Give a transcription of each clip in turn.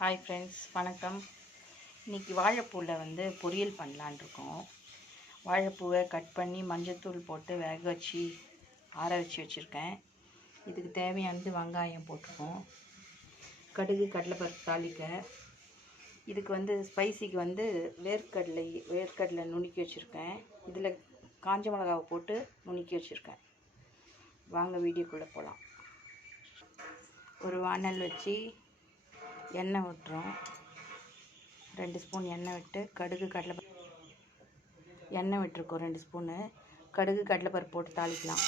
Hi friends, வணக்கம். இன்றைக்கி வாழைப்பூவில் பொரியல் பண்ணலான் இருக்கோம். வாழைப்பூவை கட் பண்ணி மஞ்சத்தூள் போட்டு வேக வச்சு ஆற வச்சுருக்கேன். இதுக்கு தேவையானது வெங்காயம் போட்டுருக்கோம், கடுகு, கடலைப்பருப்பு தாளிக்க. இதுக்கு ஸ்பைசிக்கு வேர்க்கடலை நுணுக்கி வச்சுருக்கேன். இதில் காஞ்ச மிளகாவை போட்டு நுணுக்கி வச்சுருக்கேன். வாங்க வீடியோக்குள்ளே போகலாம். ஒரு வானல் வச்சு எண்ணெய் விட்டுறோம். 2 ஸ்பூன் எண்ணெய் விட்டு எண்ணெய் விட்டுருக்கோம். 2 ஸ்பூனு கடுகு, கடலைப்பருப்பு போட்டு தாளிக்கலாம்.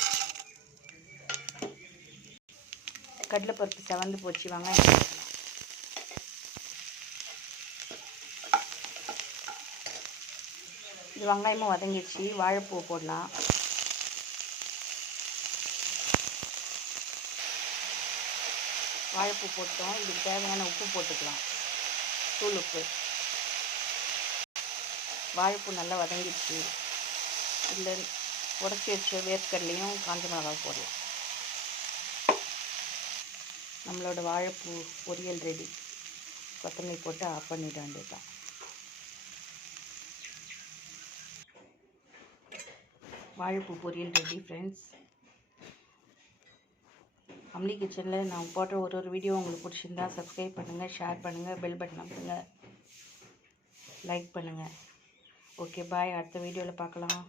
கடலைப்பருப்பு செவந்து போச்சு, வெங்காயம் போட்டுக்கலாம். இது வெங்காயமும் வதங்கிடுச்சு, வாழைப்பூ போடலாம். வாழைப்பூ போட்டோம். இதுக்கு தேவையான உப்பு போட்டுக்கலாம், தூள் உப்பு. வாழைப்பூ நல்லா வதங்கிடுச்சு. இதில் உடச்சி வச்ச வேர்க்கடலையும் காஞ்ச மிளகாய் போடலாம். நம்மளோட வாழைப்பூ பொரியல் ரெடி. கொத்தமல்லி போட்டு ஆஃப் பண்ணிட வேண்டியதுதான். வாழைப்பூ பொரியல் ரெடி ஃப்ரெண்ட்ஸ். அம்லி கிச்சனில் நான் போடுற ஒரு வீடியோ உங்களுக்கு பிடிச்சிருந்தா சப்ஸ்கிரைப் பண்ணுங்கள், ஷேர் பண்ணுங்கள், பெல் பட்டன் அமுத்துங்க, லைக் பண்ணுங்கள். ஓகே, பாய். அடுத்த வீடியோவில் பார்க்கலாம்.